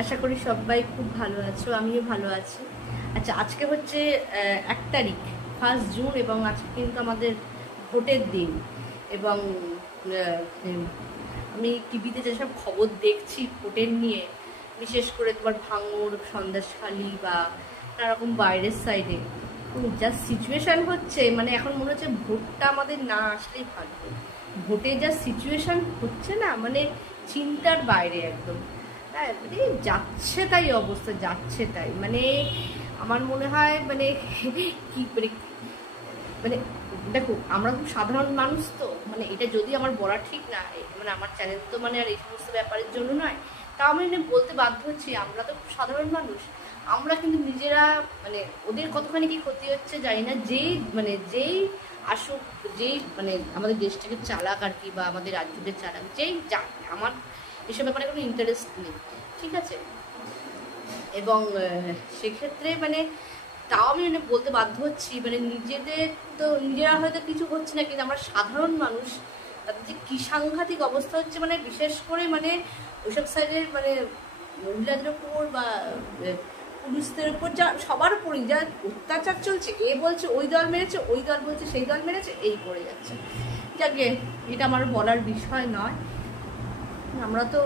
আশা করি সবাই খুব ভালো আছো, আমিও ভালো আছি। আচ্ছা, আজকে হচ্ছে 1 তারিখ, 1 জুন, এবং আজকে কিন্তু আমাদের ভোটের দিন। এবং আমি টিভিতে যেসব খবর দেখছি ভোটের নিয়ে, বিশেষ করে তোমার ভাঙড়, সন্দেশখালি বা নানারকম বাইরের সাইডে যা সিচুয়েশান হচ্ছে, মানে এখন মনে হচ্ছে ভোটটা আমাদের না আসলেই ভালো। ভোটে যা সিচুয়েশান হচ্ছে না, মানে চিন্তার বাইরে একদম। হ্যাঁ, মানে যাচ্ছে তাই অবস্থা, যাচ্ছে তাই। মানে আমার মনে হয় মানে কি মানে মানে দেখো, আমরা খুব সাধারণ মানুষ, তো মানে এটা যদি আমার বলা ঠিক না, মানে আমার চ্যানেল তো মানে আর এই সমস্ত ব্যাপারের জন্য নয়, তাও আমি বলতে বাধ্য হচ্ছি, আমরা তো খুব সাধারণ মানুষ। আমরা কিন্তু নিজেরা মানে ওদের কতখানি কি ক্ষতি হচ্ছে জানি না, যেই আসুক, যেই মানে আমাদের দেশটাকে চালাক আর কি, বা আমাদের রাজ্যকে চালাক, যেই যা, আমার এসব ব্যাপারে কোনো ইন্টারেস্ট নেই, ঠিক আছে। এবং সেক্ষেত্রে মানে তাও আমি মানে বলতে বাধ্য হচ্ছি, মানে নিজেদের তো নিজেরা হয়তো কিছু হচ্ছে না, কিন্তু আমরা সাধারণ মানুষ, তাদের যে কী সাংঘাতিক অবস্থা হচ্ছে, মানে বিশেষ করে মানে ওইসব সাইডের মানে মহিলাদের ওপর বা পুরুষদের উপর, যা সবার উপরই যা অত্যাচার চলছে, এ বলছে ওই দল মেরেছে, ওই দল বলছে সেই দল মেরেছে, এই করে যাচ্ছে। যাকে এটা আমার বলার বিষয় নয়। আমরা তো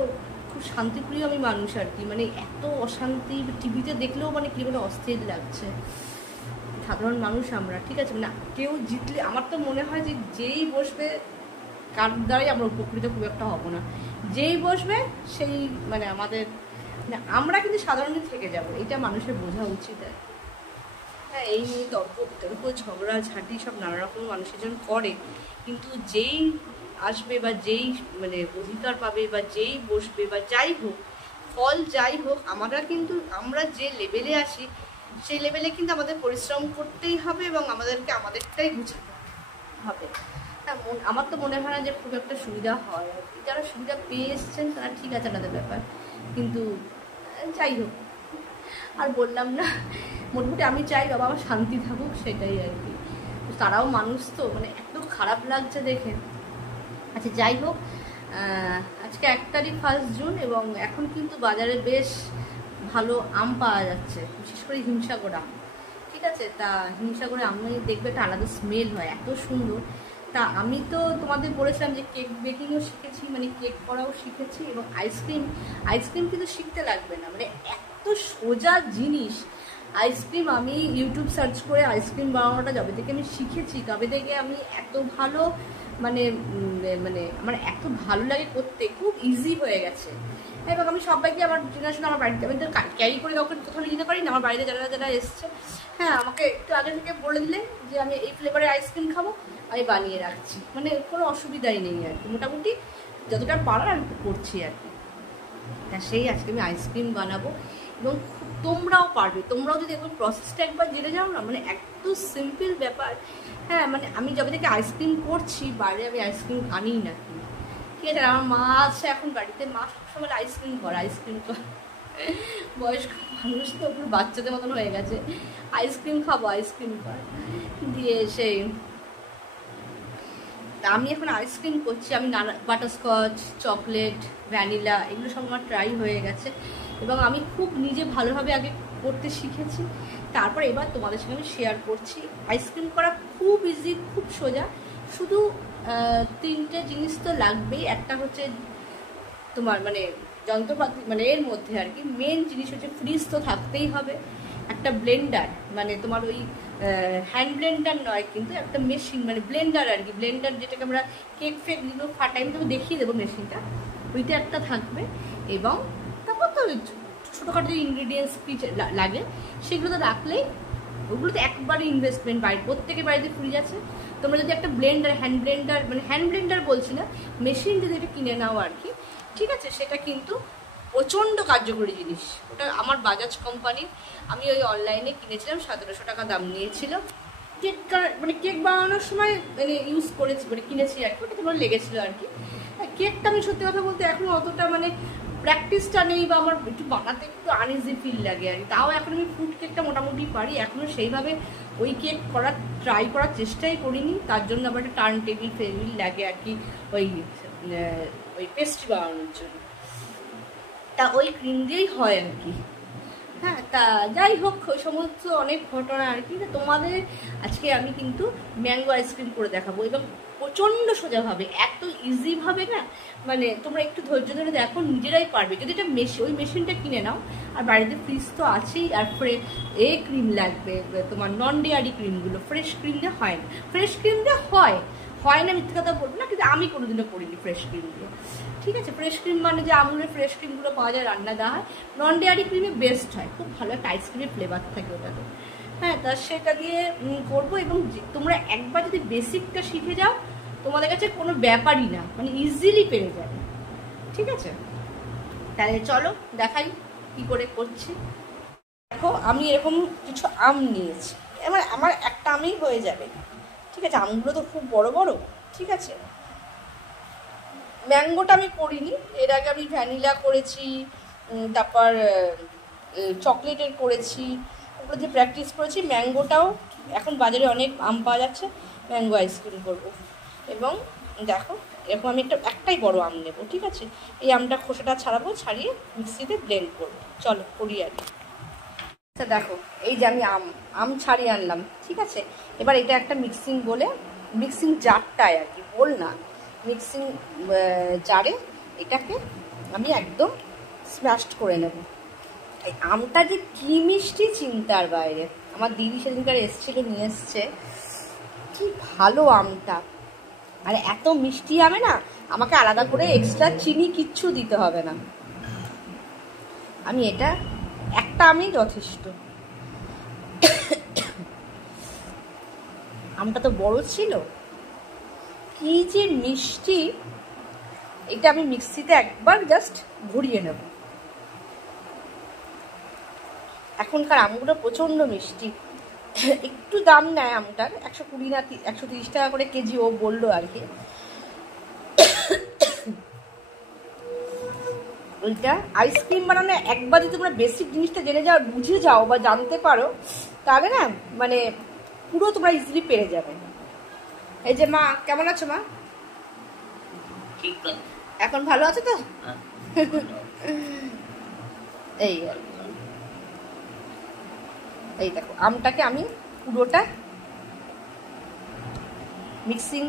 খুব শান্তিপ্রিয় আমি মানুষ আর কি, মানে এত অশান্তি টিভিতে দেখলেও মানে কি মানে অস্থির লাগছে। সাধারণ মানুষ আমরা, ঠিক আছে, মানে কেউ জিতলে আমার তো মনে হয় যে যেই বসবে, কার দ্বারাই আমরা উপকৃত খুব একটা হব না। যেই বসবে সেই মানে আমাদের, মানে আমরা কিন্তু সাধারণত থেকে যাব, এটা মানুষের বোঝা উচিত আর। হ্যাঁ, এই নিয়ে তর্ক ঝগড়া ঝাঁটি সব নানা রকম মানুষের জন্য করে, কিন্তু যেই আসবে বা যেই মানে অধিকার পাবে বা যেই বসবে বা যাই হোক, ফল যাই হোক, আমরা যে লেভেলে আসি সেই লেভেলে কিন্তু আমাদের পরিশ্রম করতেই হবে, এবং আমাদেরটাই গুছাতে হবে। হ্যাঁ, আমার তো মনে হয় না যে খুব একটা সুবিধা হয় আর কি। যারা সুবিধা পেয়ে এসছেন তারা ঠিক আছে, তাদের ব্যাপার, কিন্তু যাই হোক, আর বললাম না, মোটামুটি আমি চাই বাবা আমার শান্তি থাকুক, সেটাই আর কি। তারাও মানুষ, তো মানে এত খারাপ লাগছে দেখে। আচ্ছা, যাই হোক, আজকে 1 তারিখ 1 জুন, এবং এখন কিন্তু বাজারে বেশ ভালো আম পাওয়া যাচ্ছে, বিশেষ করে হিমসাগর আম, ঠিক আছে। তা হিমসাগরে আমি দেখবে একটা আলাদা স্মেল হয়, এত সুন্দর। তা আমি তো তোমাদের বলেছিলাম যে কেক বেকিংও শিখেছি, মানে কেক করাও শিখেছি, এবং আইসক্রিম কিন্তু শিখতে লাগবে না, মানে এত সোজা জিনিস। আইসক্রিম আমি ইউটিউব সার্চ করে আইসক্রিম বানানোটা যবে থেকে আমি শিখেছি, তবে থেকে আমি এত ভালো মানে মানে আমার এত ভালো লাগে করতে, খুব ইজি হয়ে গেছে। এবং আমি সবাইকে, আমার জেনারেশন, আমার বাড়িতে আমি তো ক্যারি করে কাউকে কোথাও নিয়ে যেতে পারি না, আমার বাড়িতে যারা যারা এসছে, হ্যাঁ, আমাকে একটু আগে থেকে বলে দিলে যে আমি এই ফ্লেভারের আইসক্রিম খাবো, আমি বানিয়ে রাখছি, মানে কোনো অসুবিধাই নেই আর কি। মোটামুটি যতটা পারার আমি করছি আর কি। হ্যাঁ, সেই আজকে আমি আইসক্রিম বানাবো, এবং তোমরাও পারবে, তোমরাও যদি একবার প্রসেসটা একবার জেনে যাও না, মানে এত সিম্পল ব্যাপার। হ্যাঁ, মানে আমি যবে থেকে আইসক্রিম করছি, বাইরে আমি আইসক্রিম আনিই না, ঠিক আছে। আমার মা আছে এখন বাড়িতে, মা সবসময় আইসক্রিম কর বয়স্ক মানুষ তো পুরো বাচ্চাদের মতন হয়ে গেছে, আইসক্রিম খাবো, আইসক্রিম কর দিয়ে সেই। আমি এখন আইসক্রিম করছি, আমি নানা বাটারস্কচ, চকলেট, ভ্যানিলা, এগুলো সব আমার ট্রাই হয়ে গেছে, এবং আমি খুব নিজে ভালোভাবে আগে করতে শিখেছি। তারপর এবার তোমাদের সঙ্গে আমি শেয়ার করছি। আইসক্রিম করা খুব ইজি, খুব সোজা। শুধু 3টে জিনিস তো লাগবেই। একটা হচ্ছে তোমার মানে যন্ত্রপাতি, মানে এর মধ্যে আর কি মেন জিনিস হচ্ছে ফ্রিজ তো থাকতেই হবে, একটা ব্লেন্ডার, মানে তোমার ওই হ্যান্ড ব্লেন্ডার নয়, কিন্তু একটা মেশিন, মানে ব্লেন্ডার আর কি, ব্লেন্ডার যেটাকে আমরা কেক ফেকগুলো ফাটাই, আমি তোমাকে দেখিয়ে দেবো মেশিনটা, ওইটা একটা থাকবে। এবং তারপর তো ছোটোখাটো যে ইনগ্রিডিয়েন্টস লাগে সেগুলো তো রাখলেই, ওগুলো তো একবারই ইনভেস্টমেন্ট, প্রত্যেকের বাড়িতে ফ্রিজ আছে। তোমরা যদি একটা ব্লেন্ডার, হ্যান্ড ব্লেন্ডার বলছি না, মেশিন যদি এটা কিনে নাও আর কি, ঠিক আছে, সেটা কিন্তু প্রচণ্ড কার্যকরী জিনিস। ওটা আমার বাজাজ কোম্পানির, আমি ওই অনলাইনে কিনেছিলাম, 1700 টাকা দাম নিয়েছিল। কেক বানানোর সময় মানে ইউজ করেছি, মানে কিনেছি আর কি, ওটা তোমার লেগেছিলো আর কি। কেকটা আমি সত্যি কথা বলতে এখনও অতটা মানে প্র্যাকটিসটা নেই, বা আমার একটু বানাতে একটু আনইজি ফিল লাগে আর কি। তাও এখন আমি ফ্রুট কেকটা মোটামুটি পারি, এখনও সেইভাবে ওই কেক ট্রাই করার চেষ্টাই করিনি। তার জন্য আবার একটা টার্ন টেবিল লাগে আর কি, ওই পেস্ট্রি বানানোর জন্য। তা ওই ক্রিম দিয়েই হয় আর কি। হ্যাঁ, তা যাই হোক ওই সমস্ত অনেক ঘটনা আর কি। তোমাদের আজকে আমি কিন্তু ম্যাঙ্গো আইসক্রিম করে দেখাবো, এবং প্রচণ্ড সোজাভাবে, এত ইজিভাবে না, মানে তোমরা একটু ধৈর্য ধরে দেখো, নিজেরাই পারবে। যদি এটা ওই মেশিনটা কিনে নাও, আর বাড়িতে ফ্রিজ তো আছেই, আর ক্রিম লাগবে তোমার নন ডেয়ারি ক্রিমগুলো, ফ্রেশ ক্রিম দিয়ে হয় না। ফ্রেশ ক্রিম দিয়ে হয় না, মিথ্যে কথা বলবো না, কিন্তু আমি কোনোদিনও করিনি ফ্রেশ ক্রিম দিয়ে। ঠিক আছে, ফ্রেশ ক্রিম মানে যে আমুলের ফ্রেশ ক্রিমগুলো পাওয়া যায়, রান্না দেওয়া হয়, নন ডেয়ারি ক্রিমে বেস্ট হয়, খুব ভালো একটা আইসক্রিমের ফ্লেভার থাকে ওটাতে। হ্যাঁ, তা সেটা দিয়ে করবো। এবং তোমরা একবার যদি বেসিকটা শিখে যাও, তোমাদের কাছে কোনো ব্যাপারই না, মানে ইজিলি পেরে যাবে। ঠিক আছে, তাহলে চলো দেখাই কি করে করছি। দেখো, আমি এরকম কিছু আম নিয়েছি, এবার আমার একটা আমেই হয়ে যাবে। ঠিক আছে, আমগুলো তো খুব বড় বড়। ঠিক আছে, ম্যাঙ্গোটা আমি করিনি, এর আগে আমি ভ্যানিলা করেছি, তারপর চকলেটের করেছি, ওগুলো দিয়ে প্র্যাকটিস করেছি। ম্যাঙ্গোটাও এখন বাজারে অনেক আম পাওয়া যাচ্ছে, ম্যাঙ্গো আইসক্রিম করব। এবং দেখো, এরকম আমি একটাই বড় আম নেব। ঠিক আছে, এই আমটা খোসাটা ছাড়াবো, ছাড়িয়ে মিক্সিতে ব্লেন্ড করবো। চলো করি আর কি। আচ্ছা দেখো, এই যে আমি আম ছাড়িয়ে আনলাম। ঠিক আছে, এবার এটা একটা মিক্সিং জারটায় আর কি, বল না, মিক্সিং জারে এটাকে আমি একদম স্ম্যাশড করে নেব। এই আমটা যে কি মিষ্টি চিন্তার বাইরে। আমার দিদি সেদিনকার এসেছিল, নিয়ে এসছে, কি ভালো আমটা। আর এত মিষ্টি আমে না, আমাকে আলাদা করে এক্সট্রা চিনি কিচ্ছু দিতে হবে না। আমি একটা আমই যথেষ্ট। আমটা তো বড় ছিল, কি যে মিষ্টি। এটা আমি মিক্সিতে একবার জাস্ট ঘুরিয়ে নেব। এখনকার আমগুলো প্রচণ্ড মিষ্টি, একটু দাম নেয় আমটার, 120 না 130 টাকা করে কেজি, ও বললো আর কি। ওইটা আইসক্রিম বানানো একবার যদি তোমরা বেসিক জিনিসটা জেনে যাও, বুঝে যাও বা জানতে পারো, তাহলে না মানে পুরো তোমরা ইজিলি পেরে যাবে। এই যে মা, কেমন আছো মা? ঠিক আছে, এখন ভালো আছে তো? এই দেখো, আমটাকে আমি পুরোটা মিক্সিং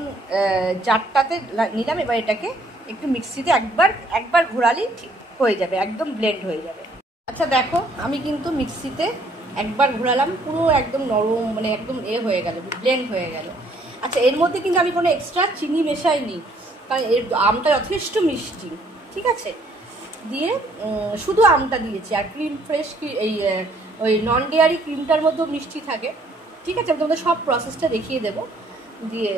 জারটাতে নিলাম। এবার এটাকে একটু মিক্সিতে একবার ঘোরালেই ঠিক হয়ে যাবে, একদম ব্লেন্ড হয়ে যাবে। আচ্ছা দেখো, আমি কিন্তু মিক্সিতে একবার ঘোরালাম, পুরো একদম নরম, মানে একদম হয়ে গেল, ব্লেন্ড হয়ে গেল। আচ্ছা, এর মধ্যে কিন্তু আমি কোনো এক্সট্রা চিনি মেশাইনি, কারণ এর আমটা যথেষ্ট মিষ্টি। ঠিক আছে, দিয়ে শুধু আমটা দিয়েছি, আর ক্রিম ফ্রেশ, ওই নন ডেয়ারি ক্রিমটার মধ্যেও মিষ্টি থাকে। ঠিক আছে, আমি তোমাদের সব প্রসেসটা দেখিয়ে দেবো। দিয়ে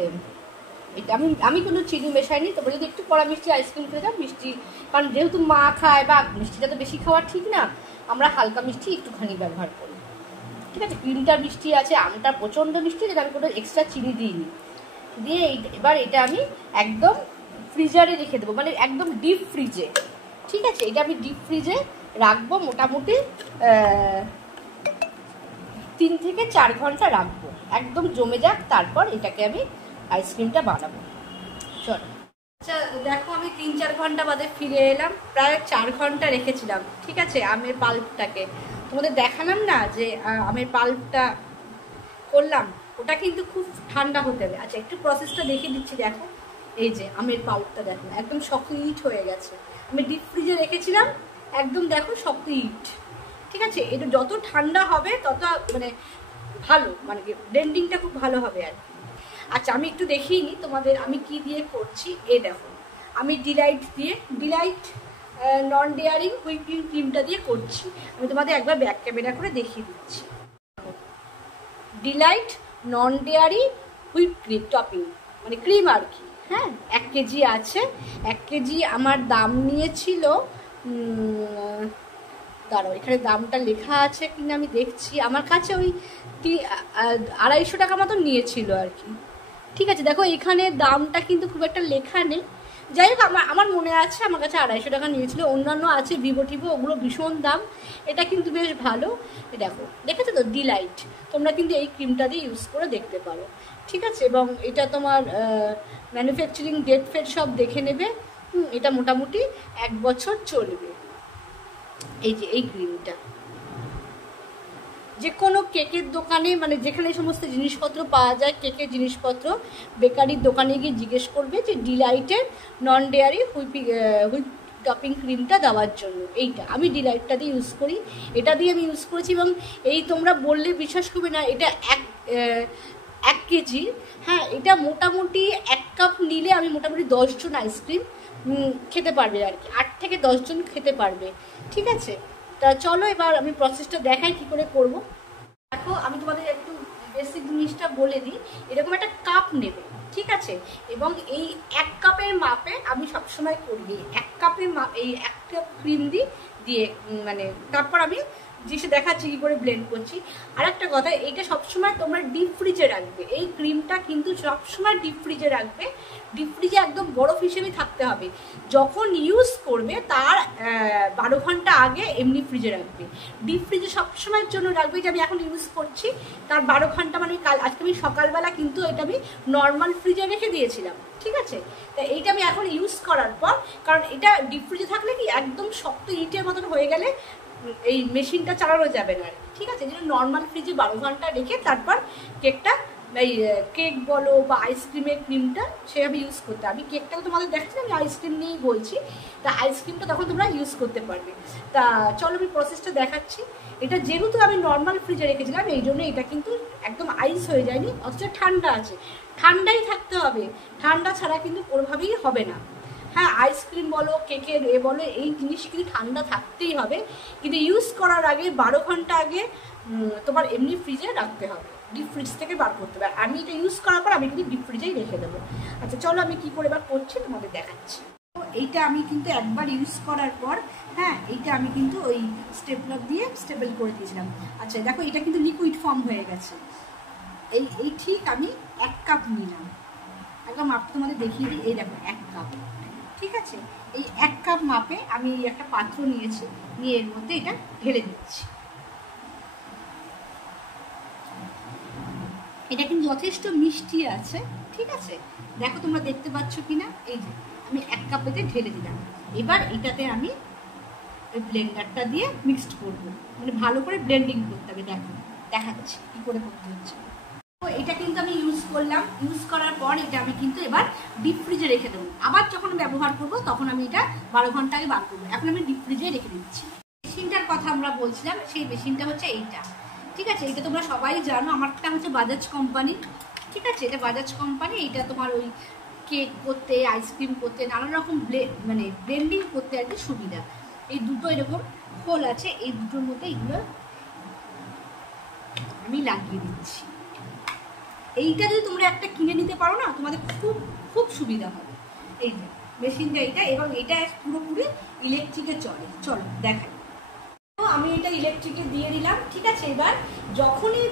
এটা আমি কোনো চিনি মেশাইনি। তোমরা যদি একটু কড়া মিষ্টি আইসক্রিম খেতে চাও, মিষ্টি, কারণ যেহেতু মা খায়, বা মিষ্টিটা তো বেশি খাওয়া ঠিক না, আমরা হালকা মিষ্টি একটুখানি ব্যবহার করি। ঠিক আছে, ক্রিমটার মিষ্টি আছে, আমটা প্রচণ্ড মিষ্টি, যেটা আমি কোনো এক্সট্রা চিনি দিইনি। দিয়ে এবার এটা আমি একদম ফ্রিজারে রেখে দেবো, মানে একদম ডিপ ফ্রিজে। ঠিক আছে, এটা আমি ডিপ ফ্রিজে রাখবো, মোটামুটি 3 থেকে 4 ঘন্টা রাখবো, একদম জমে যাক, তারপর এটাকে আমি আইসক্রিমটা বানাবো। চলো। আচ্ছা দেখো, আমি 3-4 ঘন্টা বাদে ফিরে এলাম, প্রায় 4 ঘন্টা রেখেছিলাম। ঠিক আছে, আমের পাল্পটাকে তোমাদের দেখালাম না, যে আমের পাল্পটা করলাম, ওটা কিন্তু খুব ঠান্ডা হতে হবে। আচ্ছা, একটু প্রসেসটা দেখিয়ে দিচ্ছি। দেখো, এই যে আমের পাল্পটা দেখো, একদম শক্ত ইট হয়ে গেছে। আমি ডিপ ফ্রিজে রেখেছিলাম, একদম দেখো শক্ত ইট। ঠিক আছে, এটা যত ঠান্ডা হবে তত মানে ভালো, মানে ব্লেন্ডিংটা খুব ভালো হবে আর কি। আচ্ছা, আমি একটু দেখিয়ে নিই তোমাদের আমি কি দিয়ে করছি। এই দেখো, আমি ডিলাইট নন ডেয়ারি হুইপিং ক্রিমটা দিয়ে করছি। আমি তোমাদের একবার ব্যাক ক্যামেরা করে দেখিয়ে দিচ্ছি। ডিলাইট নন ডেয়ারি হুইপ ক্রিম টপিং, মানে ক্রিম আর কি। হ্যাঁ, 1 কেজি আছে। 1 কেজি আমার দাম নিয়েছিল, দাঁড়াও, এখানে দামটা লেখা আছে কিনা আমি দেখছি। আমার কাছে ওই 250 টাকা মতো নিয়েছিল আর কি। ঠিক আছে, দেখো এখানে দামটা কিন্তু খুব একটা লেখা নেই। যাই হোক, আমার মনে আছে আমার কাছে 250 টাকা নিয়েছিল। অন্যান্য আছে ভিভো টিভো, ওগুলো ভীষণ দাম, এটা কিন্তু বেশ ভালো। দেখো, দেখেছো তো, ডিলাইট। তোমরা কিন্তু এই ক্রিমটা দিয়ে ইউজ করে দেখতে পারো। ঠিক আছে, এবং এটা তোমার ম্যানুফ্যাকচারিং ডেট ফেট সব দেখে নেবে। এটা মোটামুটি 1 বছর চলবে। এই যে এই ক্রিমটা যে কোনো কেকের দোকানে, মানে যেখানে সমস্ত জিনিসপত্র পাওয়া যায় কেকের জিনিসপত্র, বেকারির দোকানে গিয়ে জিজ্ঞেস করবে যে ডিলাইটের নন ডেয়ারি হুইপ টপিং ক্রিমটা দেওয়ার জন্য। এইটা আমি ডিলাইটটা দিয়ে ইউজ করি, এটা দিয়ে আমি ইউজ করেছি। এবং এই তোমরা বললে বিশ্বাস করবে না, এটা 1 কেজি, হ্যাঁ, এটা মোটামুটি 1 কাপ নিলে আমি মোটামুটি 10 জন আইসক্রিম খেতে পারবে আর কি, 8 থেকে 10 জন খেতে পারবে। ঠিক আছে, তা চলো এবার আমি প্রসেসটা দেখাই কি করে করব। দেখো আমি তোমাদের একটু বেসিক জিনিসটা বলে দিই। এরকম একটা কাপ নেবে, ঠিক আছে, এবং এই 1 কাপের মাপে আমি সবসময় করি 1 কাপের মাপ, এই 1 কাপ ক্রিম দিয়ে মানে তারপর আমি জিনিসটা দেখাচ্ছি কী করে ব্লেন্ড করছি। আর একটা কথা, এইটা সবসময় তোমরা ডিপ ফ্রিজে রাখবে, এই ক্রিমটা কিন্তু সবসময় ডিপ ফ্রিজে রাখবে। ডিপ ফ্রিজে একদম বরফ হিসেবে থাকতে হবে। যখন ইউজ করবে তার 12 ঘন্টা আগে এমনি ফ্রিজে রাখবে। ডিপ ফ্রিজে সবসময়ের জন্য রাখবে। যে আমি এখন ইউজ করছি তার 12 ঘন্টা, মানে আজকে আমি সকালবেলা কিন্তু এটা আমি নর্মাল ফ্রিজে রেখে দিয়েছিলাম, ঠিক আছে। তা এইটা আমি এখন ইউজ করার পর, কারণ এটা ডিপ ফ্রিজে থাকলে কি একদম শক্ত ইটের মতন হয়ে গেলে এই মেশিনটা চালানো যাবে না, ঠিক আছে। যেটা নর্মাল ফ্রিজে 12 ঘন্টা রেখে তারপর কেকটা, এই কেক বলো বা আইসক্রিমের ক্রিমটা সেভাবে ইউজ করতে। আমি কেকটাও তোমাদের দেখাচ্ছি, আমি আইসক্রিম নিয়েই বলছি। তা আইসক্রিমটা তখন তোমরা ইউজ করতে পারবে। তা চলো আমি প্রসেসটা দেখাচ্ছি। এটা যেহেতু আমি নর্মাল ফ্রিজে রেখেছিলাম এই জন্য এটা কিন্তু একদম আইস হয়ে যায়নি, অথচ ঠান্ডা আছে। ঠান্ডাই থাকতে হবে, ঠান্ডা ছাড়া কিন্তু কোনোভাবেই হবে না। হ্যাঁ, আইসক্রিম বলো কেকের বলো এই জিনিস কিন্তু ঠান্ডা থাকতেই হবে, কিন্তু ইউজ করার আগে 12 ঘন্টা আগে তোমার এমনি ফ্রিজে রাখতে হবে, ডিপ ফ্রিজ থেকে বার করতে হবে। আমি এটা ইউজ করার পর আমি কিন্তু ডিপ ফ্রিজেই রেখে দেবো। আচ্ছা চলো আমি কী করে এবার করছি তোমাদের দেখাচ্ছি। তো এইটা আমি কিন্তু একবার ইউজ করার পর, হ্যাঁ, এইটা আমি কিন্তু ওই স্টেপলার দিয়ে স্টেপল করে দিয়েছিলাম। আচ্ছা দেখো এটা কিন্তু লিকুইড ফর্ম হয়ে গেছে। এই ঠিক আমি 1 কাপ নিলাম, একদম মাপ তোমাদের দেখিয়ে দিই। এই দেখো 1 কাপ, ঠিক আছে। এই 1 কাপ মাপে আমি একটা পাত্র নিয়েছি, নিয়ে এর মধ্যে এটা ঢেলে দিচ্ছি। এটা কিন্তু যথেষ্ট মিষ্টি আছে, ঠিক আছে। দেখো তোমরা দেখতে পাচ্ছ কিনা, এই যে আমি 1 কাপেতে ঢেলে দিলাম। এবার এটাতে আমি ওই ব্লেন্ডারটা দিয়ে মিক্সড করবো, মানে ভালো করে ব্লেন্ডিং করতে হবে। দেখো দেখাচ্ছি কী করে করতে হচ্ছে। তো এটা কিন্তু আমি ইউজ করলাম, ইউজ করার পর এটা আমি কিন্তু এবার ডিপ ফ্রিজে রেখে দেবো। আবার যখন ব্যবহার করবো তখন আমি এটা 12 ঘন্টা আগে বার করবো। এখন আমি ডিপ ফ্রিজে রেখে দিচ্ছি। মেশিনটার কথা আমরা বলছিলাম, সেই মেশিনটা হচ্ছে এইটা, ঠিক আছে। এটা তোমরা সবাই জানো, আমারটা হচ্ছে বাজাজ কোম্পানি, ঠিক আছে। এটা বাজাজ কোম্পানি। এইটা তোমার ওই কেক করতে, আইসক্রিম করতে, নানান রকম মানে ব্লেন্ডিং করতে আর কি সুবিধা। এই দুটো এরকম হোল আছে, এই দুটোর মধ্যে এইগুলো আমি লাগিয়ে দিচ্ছি। এইটা যদি তোমরা একটা কিনে নিতে পারো না, তোমাদের খুব খুব সুবিধা হবে। এই যে মেশিনটা এইটা, এবং এটা পুরোপুরি ইলেকট্রিকে চলে। চলো দেখাই। তো আমি এটা ইলেকট্রিকে দিয়ে দিলাম, ঠিক আছে। এবার যখনই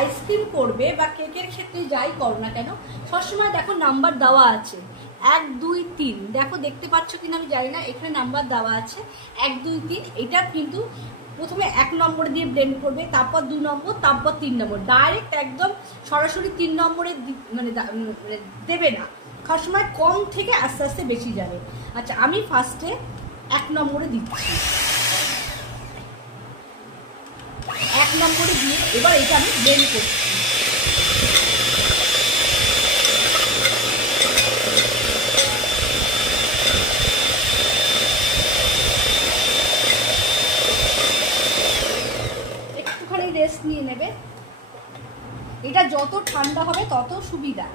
আইসক্রিম করবে বা কেকের ক্ষেত্রে যাই করো না কেন, সবসময় দেখো নাম্বার দেওয়া আছে 1 2 3। দেখো দেখতে পাচ্ছ কিনা আমি জানি না, এখানে নাম্বার দেওয়া আছে 1 2 3। এটা কিন্তু প্রথমে 1 নম্বরে দিয়ে ব্লেন্ড করবে, তারপর 2 নম্বর, তারপর 3 নম্বর। ডাইরেক্ট একদম সরাসরি 3 নম্বরে মানে দেবে না, সবসময় কম থেকে আস্তে আস্তে বেশি যাবে। আচ্ছা আমি ফার্স্টে 1 নম্বরে দিচ্ছি, 1 নম্বরে দিয়ে এবার এটা আমি ব্লেন্ড করছি। একটুখানি রেস্ট নিয়ে নেবে, এটা যত ঠান্ডা হবে তত সুবিধা।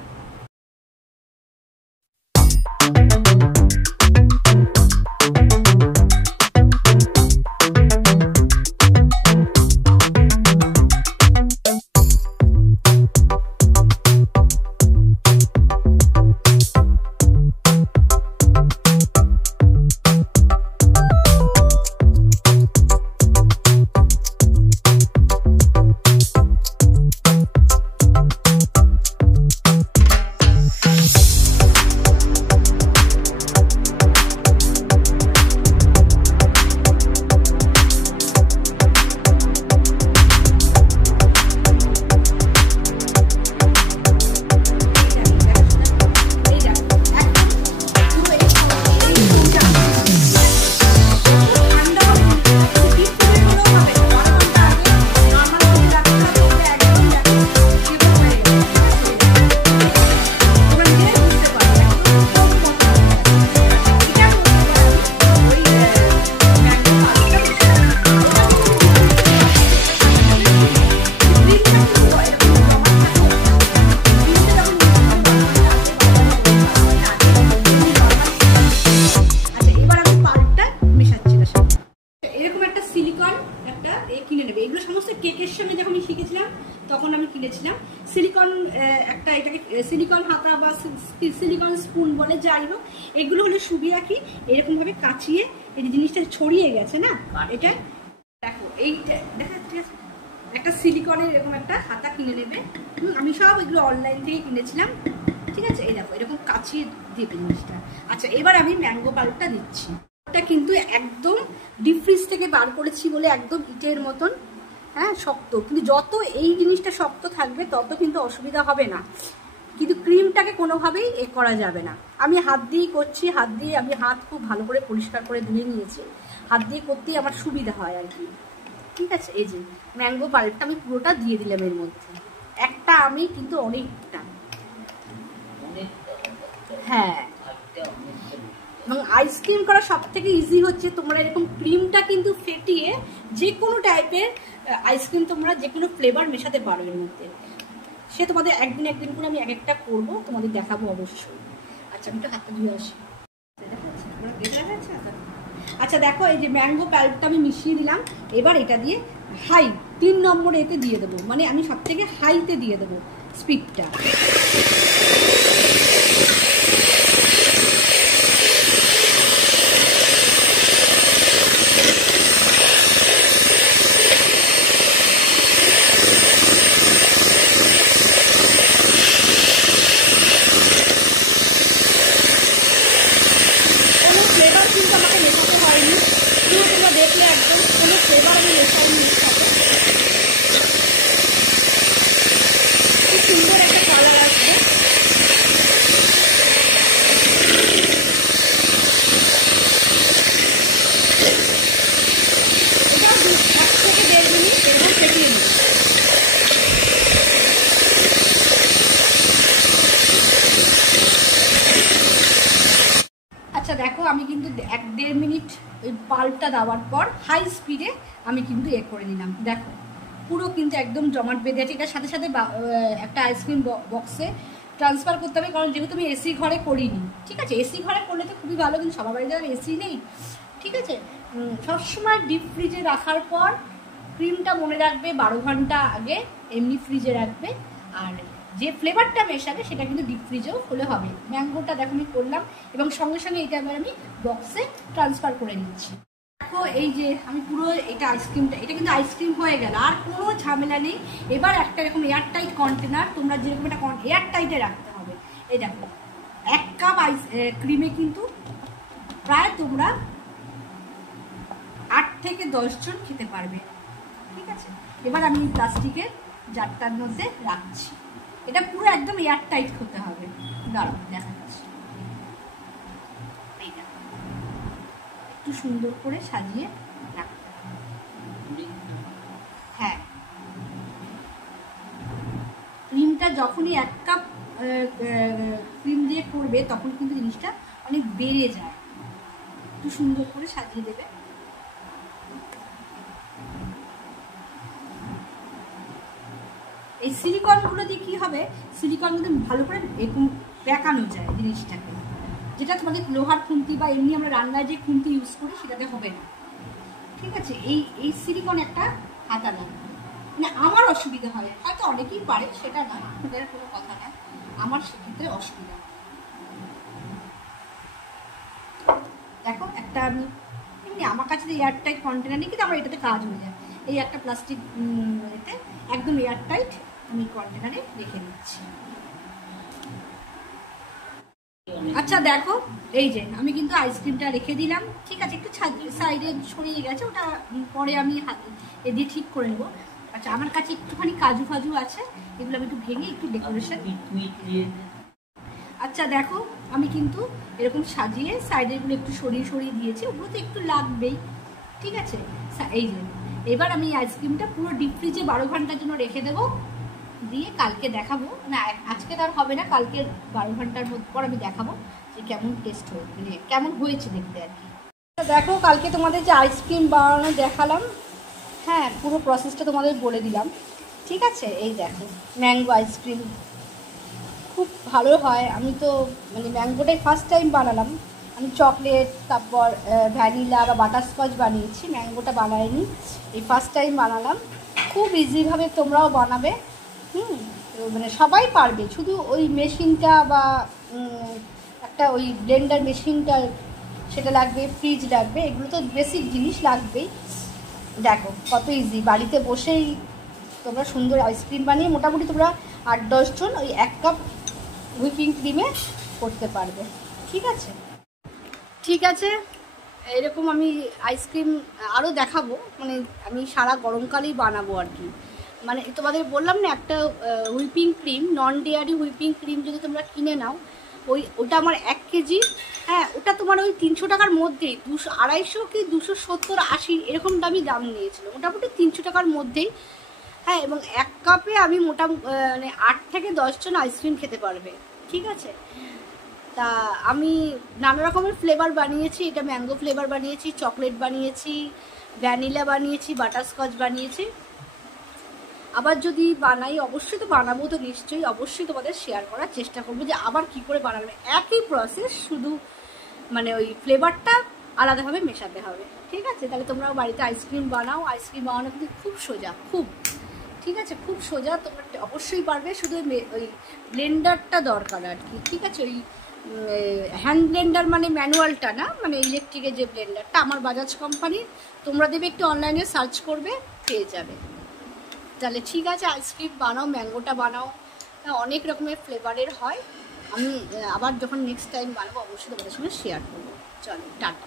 কিনে নেবে। এগুলো সমস্ত কেকের সঙ্গে যখন আমি শিখেছিলাম তখন আমি কিনেছিলাম। সিলিকন একটা, এটাকে সিলিকন হাতা বা সিলিকন স্পুন বলে, যাই হোক, এগুলো হলে সুবিধা কি এরকমভাবে কাচিয়ে এই জিনিসটা ছড়িয়ে গেছে না, এটা দেখো এইটা দেখা ঠিক আছে, একটা সিলিকনের এরকম একটা হাতা কিনে নেবে। আমি সব এগুলো অনলাইন থেকে কিনেছিলাম, ঠিক আছে। এই দেখো এরকম কাচিয়ে দেবে জিনিসটা। আচ্ছা, এবার আমি ম্যাঙ্গো পাল্পটা দিচ্ছি। এটা কিন্তু একদম ডিপ ফ্রিজ থেকে বার করেছি বলে একদম ইটের মতন, হ্যাঁ, শক্ত। কিন্তু যত এই জিনিসটা শক্ত থাকবে তত কিন্তু অসুবিধা হবে না, কিন্তু ক্রিমটাকে কোনোভাবেই করা যাবে না। আমি হাত দিয়েই করছি, হাত দিয়ে আমি হাত খুব ভালো করে পরিষ্কার করে ধুয়ে নিয়েছি, হাত দিয়ে করতেই আমার সুবিধা হয় আর কি, ঠিক আছে। এই যে ম্যাঙ্গো পাল্পটা আমি পুরোটা দিয়ে দিলাম এর মধ্যে, একটা আমি কিন্তু অনেকটা, হ্যাঁ। এবং আইসক্রিম করা সব থেকে ইজি হচ্ছে, তোমরা এরকম ক্রিমটা কিন্তু ফেটিয়ে যে কোনো টাইপের আইসক্রিম তোমরা যে কোনো ফ্লেভার মেশাতে পারো এর মধ্যে। সে তোমাদের একদিন করে আমি এক একটা করবো, তোমাদের দেখাবো অবশ্যই। আচ্ছা, আমি একটু হাতটা ধুয়ে আসি। আচ্ছা দেখো, এই যে ম্যাঙ্গো পাল্পটা আমি মিশিয়ে দিলাম। এবার এটা দিয়ে হাই 3 নম্বর এতে দিয়ে দেবো, মানে আমি সব থেকে হাইতে দিয়ে দেবো স্পিডটা। দেখলে একদম কোনো ফ্লেভার আমি মেশাইনি, খুব সুন্দর একটা কালার আসবে। এটা 1 থেকে 1.5 মিনিট এরকম ফেটিয়ে নিই। আচ্ছা দেখো, আমি কিন্তু 1-1.5 মিনিট ওই পাল্পটা দেওয়ার পর হাই স্পিডে আমি কিন্তু করে নিলাম। দেখো পুরো কিন্তু একদম জমাট বেঁধে আছে। এটার সাথে সাথে একটা আইসক্রিম বক্সে ট্রান্সফার করতে হবে, কারণ যেহেতু আমি এসি ঘরে করিনি, ঠিক আছে। এসি ঘরে করলে তো খুবই ভালো, কিন্তু সবার বাড়িতে এসি নেই, ঠিক আছে। সবসময় ডিপ ফ্রিজে রাখার পর ক্রিমটা মনে রাখবে 12 ঘন্টা আগে এমনি ফ্রিজে রাখবে, আর যে ফ্লেভারটা মেশাবে সেটা কিন্তু ডিপ ফ্রিজেও হলে হবে। ম্যাঙ্গোটা দেখো আমি করলাম, এবং সঙ্গে সঙ্গে এটা এবার আমি বক্সে ট্রান্সফার করে নিচ্ছি। দেখো এই যে আমি পুরো এটা আইসক্রিমটা, এটা কিন্তু আইসক্রিম হয়ে গেল, আর কোনো ঝামেলা নেই। এবার একটা এরকম এয়ারটাইট কন্টেনার, তোমরা যেরকম একটা এয়ারটাইটে রাখতে হবে। এই দেখো 1 কাপ ক্রিমে কিন্তু প্রায় তোমরা 8 থেকে 10 জন খেতে পারবে, ঠিক আছে। এবার আমি প্লাস্টিকের জারটার মধ্যে রাখছি। এটা পুরো একদম এয়ারটাইট হতে হবে। দাঁড়াও দেখাচ্ছি, একটু সুন্দর করে সাজিয়ে রাখতে হবে। হ্যাঁ, ক্রিমটা যখনই 1 কাপ ক্রিম দিয়ে করবে তখন কিন্তু জিনিসটা অনেক বেড়ে যায়। একটু সুন্দর করে সাজিয়ে দেবে। এই সিলিকনগুলো দিয়ে কী হবে, সিলিকনগুলো ভালো করে এরকম পেঁকানো যায় জিনিসটাকে, যেটা তোমাদের লোহার খুন্তি বা এমনি আমরা রান্নায় যে খুন্তি ইউজ করি সেটাতে হবে না, ঠিক আছে। এই সিলিকন একটা হাতা লাগবে, মানে আমার অসুবিধা হয়, হয়তো অনেকেই পারে, সেটা না, সেটার কোনো কথা না, আমার সেক্ষেত্রে অসুবিধা। দেখো একটা আমি এমনি আমার কাছে যে এয়ারটাইট কন্টেনার নেই, কিন্তু আমার এটাতে কাজ হয়ে যায়। এই একটা প্লাস্টিক এতে একদম এয়ারটাইট আমি কন্টেনারে রেখে নিচ্ছি। আচ্ছা দেখো, এই যে আমি কিন্তু আইসক্রিমটা রেখে দিলাম, ঠিক আছে। একটু সাইডে ছড়িয়ে গেছে, ওটা পরে আমি এ দিয়ে ঠিক করে নেবো। আচ্ছা, আমার কাছে একটুখানি কাজু ফাজু আছে, এগুলো আমি একটু ভেঙে একটু ডেকোরেশন। আচ্ছা দেখো, আমি কিন্তু এরকম সাজিয়ে সাইডেরগুলো একটু সরিয়ে সরিয়ে দিয়েছি, ওগুলো তো একটু লাগবেই, ঠিক আছে। এই যে এবার আমি আইসক্রিমটা পুরো ডিপ ফ্রিজে 12 ঘন্টার জন্য রেখে দেবো, দিয়ে কালকে দেখাবো। না, আজকে তার হবে না, কালকে 12 ঘন্টার পর আমি দেখাবো যে কেমন টেস্ট হয়েছে, মানে কেমন হয়েছে দেখতে আর কি। দেখো, কালকে তোমাদের যে আইসক্রিম বানানো দেখালাম, হ্যাঁ, পুরো প্রসেসটা তোমাদের বলে দিলাম, ঠিক আছে। এই দেখো ম্যাঙ্গো আইসক্রিম খুব ভালো হয়। আমি তো মানে ম্যাঙ্গোটাই ফার্স্ট টাইম বানালাম, আমি চকলেট, তারপর ভ্যানিলা বা বাটারস্কচ বানিয়েছি, ম্যাঙ্গোটা বানাইনি, এই ফার্স্ট টাইম বানালাম। খুব ইজিভাবে তোমরাও বানাবে, মানে সবাই পারবে। শুধু ওই মেশিনটা বা একটা ওই ব্লেন্ডার মেশিনটা সেটা লাগবে, ফ্রিজ লাগবে, এগুলো তো বেসিক জিনিস লাগবেই। দেখো কত ইজি, বাড়িতে বসেই তোমরা সুন্দর আইসক্রিম বানিয়ে মোটামুটি তোমরা 8-10 জন ওই 1 কাপ হুইপিং ক্রিমে করতে পারবে। ঠিক আছে, ঠিক আছে, এরকম আমি আইসক্রিম আরও দেখাবো, মানে আমি সারা গরমকালেই বানাবো আর কি। মানে তোমাদের বললাম না, একটা হুইপিং ক্রিম, নন ডেয়ারি হুইপিং ক্রিম যদি তোমরা কিনে নাও, ওটা আমার 1 কেজি, হ্যাঁ, ওটা তোমার ওই 300 টাকার মধ্যেই, 250 কি 270-80 এরকম দাম নিয়েছিল, মোটামুটি 300 টাকার মধ্যেই, হ্যাঁ। এবং 1 কাপে আমি মানে 8 থেকে 10 জন আইসক্রিম খেতে পারবে। ঠিক আছে, তা আমি নানা রকমের ফ্লেভার বানিয়েছি, এটা ম্যাঙ্গো ফ্লেভার বানিয়েছি, চকলেট বানিয়েছি, ভ্যানিলা বানিয়েছি, বাটারস্কচ বানিয়েছি। আবার যদি বানাই, অবশ্যই তো বানাবো, তো নিশ্চয়ই অবশ্যই তোমাদের শেয়ার করার চেষ্টা করবো যে আবার কি করে বানাবে। একই প্রসেস, শুধু মানে ওই ফ্লেভারটা আলাদাভাবে মেশাতে হবে। ঠিক আছে, তাহলে তোমরাও বাড়িতে আইসক্রিম বানাও। আইসক্রিম বানানো কিন্তু খুব সোজা, খুব, ঠিক আছে, খুব সোজা, তোমরা অবশ্যই পারবে। শুধু ওই ব্লেন্ডারটা দরকার আর কি। ঠিক আছে, ওই হ্যান্ড ব্লেন্ডার মানে ম্যানুয়ালটা না, মানে ইলেকট্রিকের যে ব্লেন্ডারটা, আমার বাজাজ কোম্পানির, তোমরা দেবে একটু অনলাইনে সার্চ করবে, পেয়ে যাবে। তাহলে ঠিক আছে, আইসক্রিম বানাও, ম্যাঙ্গোটা বানাও, অনেক রকমের ফ্লেভারের হয়। আমি আবার যখন নেক্সট টাইম বানাবো অবশ্যই তোমাদের সঙ্গে শেয়ার করবো। চলো, টাটা।